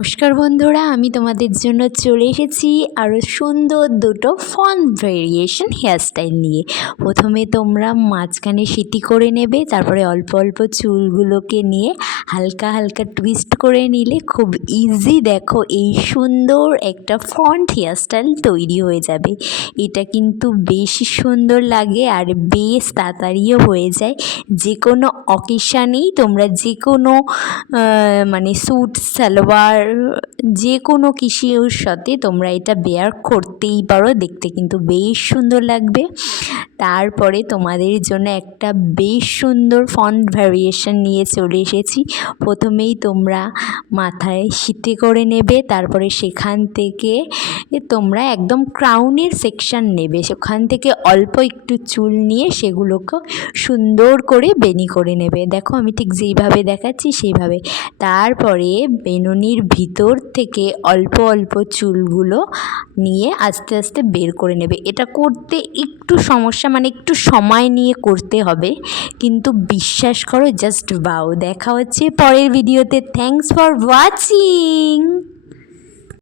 নমস্কার বন্ধুরা, আমি তোমাদের জন্য চলে এসেছি আরও সুন্দর দুটো ফন ভেরিয়েশন হেয়ারস্টাইল নিয়ে। প্রথমে তোমরা মাঝখানে সিটি করে নেবে, তারপরে অল্প অল্প চুলগুলোকে নিয়ে হালকা হালকা টুইস্ট করে নিলে খুব ইজি দেখো এই সুন্দর একটা ফন্ট হেয়ারস্টাইল তৈরি হয়ে যাবে। এটা কিন্তু বেশি সুন্দর লাগে আর বেশ তাড়াতাড়িও হয়ে যায়। যে কোনো অকেশানেই তোমরা যে কোনো মানে স্যুট সালোয়ার যে কোনো কিছুর সাথে তোমরা এটা বেয়ার করতেই পারো, দেখতে কিন্তু বেশ সুন্দর লাগবে। তারপরে তোমাদের জন্য একটা বেশ সুন্দর ফন্ট ভ্যারিয়েশন নিয়ে চলে এসেছি। প্রথমেই তোমরা মাথায় সিটি করে নেবে, তারপরে সেখান থেকে তোমরা একদম ক্রাউনের সেকশন নেবে, সেখান থেকে অল্প একটু চুল নিয়ে সেগুলোকে সুন্দর করে বেনি করে নেবে। দেখো আমি ঠিক যেইভাবে দেখাচ্ছি সেইভাবে। তারপরে বেনুনির ভিতর থেকে অল্প অল্প চুলগুলো নিয়ে আস্তে আস্তে বের করে নেবে। এটা করতে একটু সমস্যা, মানে একটু সময় নিয়ে করতে হবে, কিন্তু বিশ্বাস করো জাস্ট বাও। দেখা হচ্ছে পরের ভিডিওতে। Thanks for watching.